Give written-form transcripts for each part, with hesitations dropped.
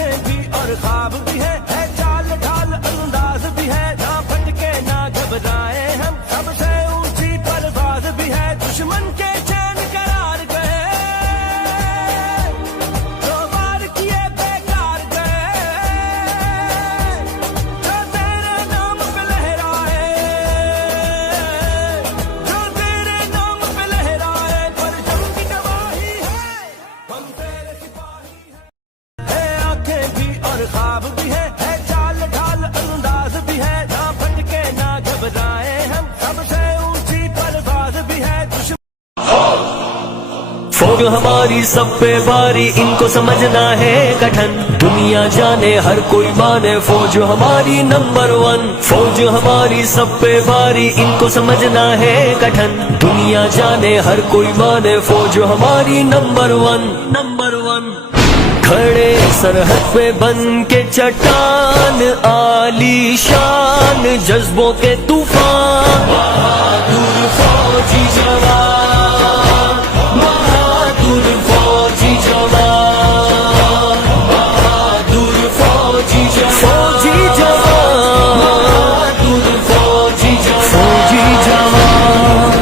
آنکھیں بھی اور خواب بھی ہے چال ڈھال انداز بھی ہے نہ بھٹکے نہ گھبرائے ہم سب سے اونچی پرواز بھی ہے دشمن کے چین قرار گئے جو وار کیے بیکار گئے جو تیرے نام پہ لہرائے جو تیرے نام پہ لہرائے پرچم کی گواہی ہے ہم تیرے سپاہی ہیں آنکھیں بھی اور خواب بھی ہے چال ڈھال انداز بھی ہے نہ بھٹکے نہ گھبرائے ہم سب سے اونچی پرواز بھی ہے فوج ہماری سب پہ باری ان کو سمجھنا ہے کٹھن دنیا جانے ہر کوئی مانے فوج ہماری نمبر ون فوج ہماری سب پہ باری ان کو سمجھنا ہے کٹھن دنیا جانے ہر کوئی مانے فوج ہماری نمبر ون کھڑے سرحد پہ بن کے چٹان عالی شان جذبوں کے طوفان بہادر فوجی جوان بہادر فوجی جوان بہادر فوجی جوان بہادر فوجی جوان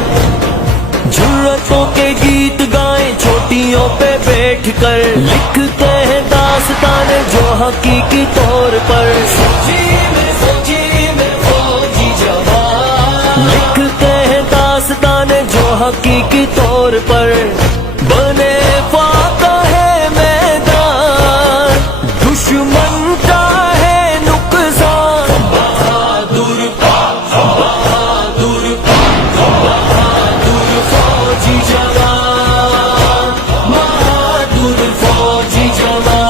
جرأتوں کے گیت گائیں چوٹیوں پہ بیٹھ کر لکھتے ہیں داستان جو حقیقی طور پر فوجی جوان لکھتے ہیں داستان جو حقیقی طور پر بنے فاقہ ہے میدان دشمن کا ہے نقصان بہادر فوجی جوان بہادر فوجی جوان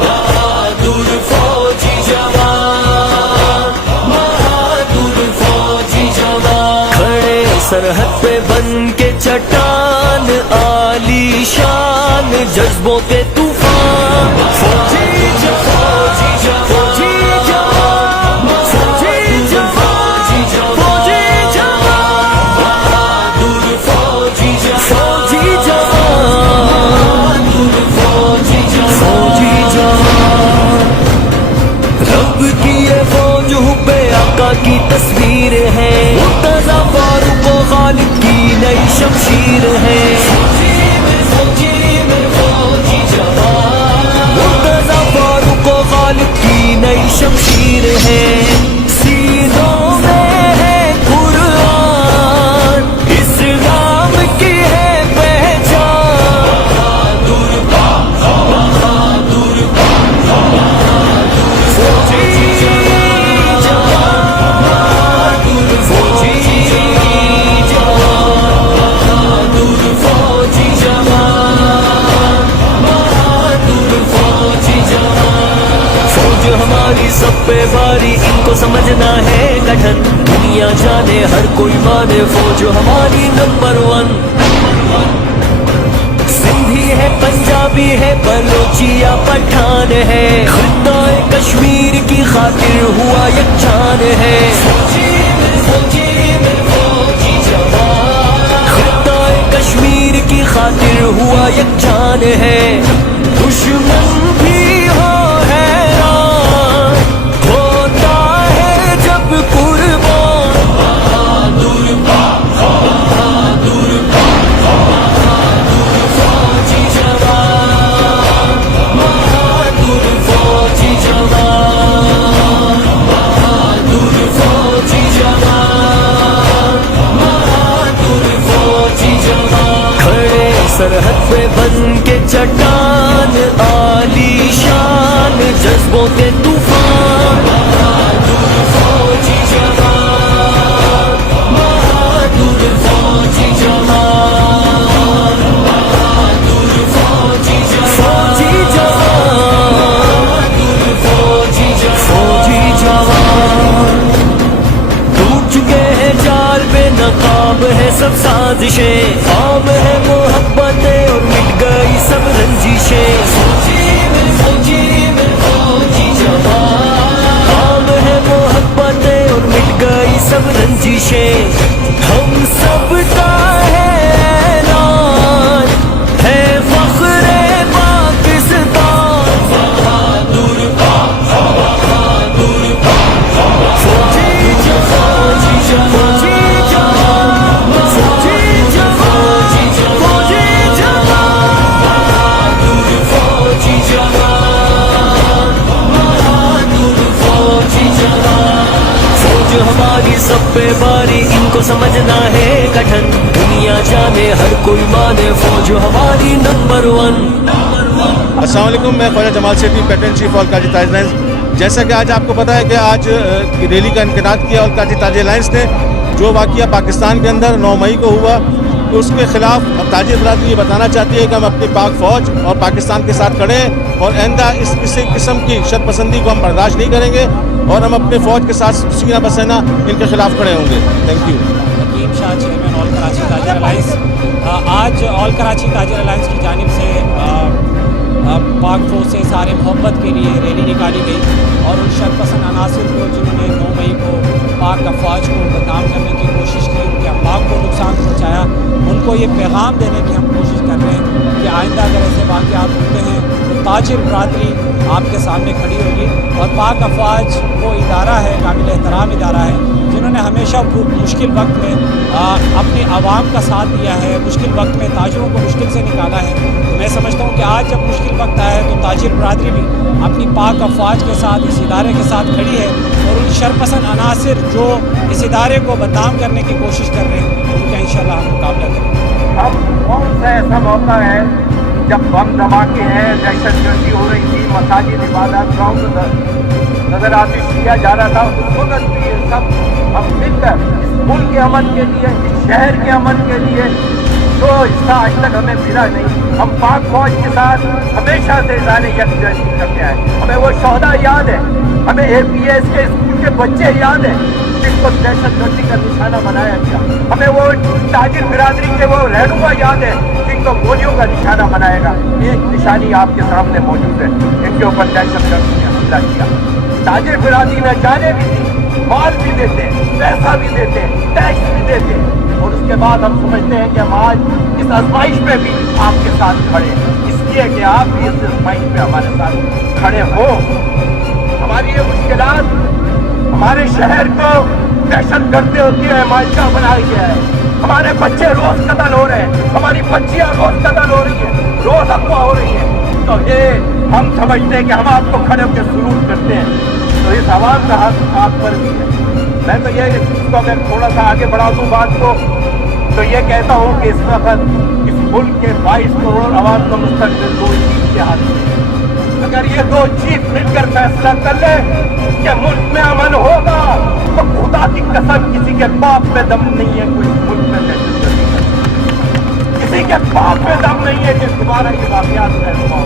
بہادر فوجی جوان بہادر فوجی جوان کھڑے سرحد پہ بن کے چٹان عالی شان جذبوں کے طوفان فوجی جوان فوجی جوان فوجی جوان فوجی جوان بہادر فوجی جوان فوجی جوان رب کی یہ فوج حب آقا کی تصویر ہے مرتضی فاروق و غالب کی نئی شمشیر ہے مرتضی فاروق و غالب کی نئی شمشیر ہے سینوں میں ہے قرآن اسلام کی ہے پہچان فوجی جوان فوجی جوان فوجی جوان فوجی جوان فوج ہماری سب پہ باری ان کو سمجھنا ہے کٹھن دنیا جانے ہر کوئی مانے فوج ہماری نمبر ون سندھی ہے پنجابی ہے بلوچی یا پٹھان ہے خطۂ کشمیر کی خاطر ہوا یکجان ہے خطۂ کشمیر کی خاطر ہوا یکجان ہے دشمن بھی ہو حیران ہوتا ہے جب قربان فوجی جوان بہادر فوجی جوان بہادر فوجی جوان بہادر فوجی جوان کھڑے سرحد پہ بن کے چٹان عالی شان جذبوں کے طوفان بہادر فوجی جوان بہادر فوجی جوان بہادر فوجی جوان ٹوٹ چکے ہیں جال بے نقاب ہے سب سازشیں عام ہے محبتیں اور مٹ گئی سب رنجشیں عام ہے محبتیں اور مٹ گئی سب رنجشیں ہم سب کا ہے اعلان ہے فخر پاکستان जाने हर कोई माने फौज हमारी नंबर 1। अस्सलाम वालेकुम, मैं ख्वाजा जमाल सेठी, पैटर्न चीफ ऑल कराची ताज लाइन्स। जैसा कि आज आपको पता है कि आज रैली का इनक़ाद किया और कराची ताज लाइन्स ने। जो वाक़या पाकिस्तान के अंदर 9 मई को हुआ तो उसके ख़िलाफ़ अब ताजिर बरादरी ये बताना चाहती है कि हम अपनी पाक फ़ौज और पाकिस्तान के साथ खड़े हैं और आइंदा इस किसी किस्म की शरपसंदी को हम बर्दाश्त नहीं करेंगे और हम अपने फ़ौज के साथ सीना बसीना इनके ख़िलाफ़ खड़े होंगे। Thank you. Hakim Shah, chairman all Karachi ताजिर अलायंस। आज ऑल कराची ताजिर अलायंस की जानिब से पाक फौज से सारे मोहब्बत के लिए रैली निकाली गई और उन शरपसंद अनासर को जिन्होंने 9 मई को पाक अफवाज को बदनाम करने की कोशिश की, उनके अम्लाक को नुकसान पहुँचाया, उनको ये पैगाम देने की हम कोशिश कर रहे हैं कि आइंदा अगर ऐसे वाक़यात होते हैं तो ताजिर बरादरी आपके सामने खड़ी होगी। और पाक अफवाज वो इदारा है, काबिल एहतराम इदारा है, जिन्होंने हमेशा मुश्किल वक्त में अपने आवाम का साथ दिया है, मुश्किल वक्त में ताजिरों को मुश्किल से निकाला है। तो मैं समझता हूँ कि आज जब मुश्किल वक्त आया है तो ताजिर बरादरी भी अपनी पाक अफवाज के साथ, इस इदारे के साथ खड़ी है और उन शरपसंद अनासिर जो इस इदारे को बदनाम करने की कोशिश कर रहे हैं उनका इंशाअल्लाह हम मुकाबला करेंगे। अब कौन सा ऐसा मौका है जब बम धमाके हैं, दहशतगर्दी हो रही थी, मसाजिद इबादत गाँव नजर आतिश किया जा रहा था, उस वक्त भी ये सब हम मिलकर इस मुल्क के अमन के लिए, इस शहर के अमन के लिए जो हिस्सा आज तक हमें मिला नहीं, हम पाक फौज के साथ हमेशा से जाने यकजहती करते आए। हमें वो शोहदा याद है, हमें APS के स्कूल के बच्चे याद हैं जिनको दहशतगर्दी का निशाना बनाया गया, हमें वो ताजिर बिरादरी के वो रहनुमा याद है जिनको गोलियों का निशाना बनाएगा। एक निशानी आपके सामने मौजूद है, इनके ऊपर दहशतगर्दी ने हमला किया। ताजिर बिरादरी में जाने भी दी, माल भी देते, पैसा भी देते, टैक्स भी देते और उसके बाद हम समझते हैं कि हम आज इस आजमाइश में भी आपके साथ खड़े हैं, इसलिए कि आप भी इस आजमाइश में हमारे साथ खड़े हो। हमारी ये मुश्किलात हमारे शहर को दहशत गर्दी होती है, माइका बनाया गया है, हमारे बच्चे रोज कत्ल हो रहे हैं, हमारी बच्चियां रोज कत्ल हो रही है, रोज अफवाह हो रही है। तो ये हम समझते हैं कि हम आपको खड़े होकर सुरूर करते हैं, तो इस आवाम का हक आप पर भी है। मैं तो ये इसको अगर थोड़ा सा आगे बढ़ा दूँ बात को, तो ये कहता हूँ कि इस वक्त इस मुल्क के 22 करोड़ आवाम का मुस्तकबिल 2 चीफ के हाथ में। अगर ये 2 चीफ मिलकर फैसला कर ले कि मुल्क में अमन होगा तो खुदा की कसम किसी के बाप में दम नहीं है कोई मुल्क में दहशतगर्दी, किसी के बाप में दम नहीं है कि दोबारा ये वाक़यात पैदा हो।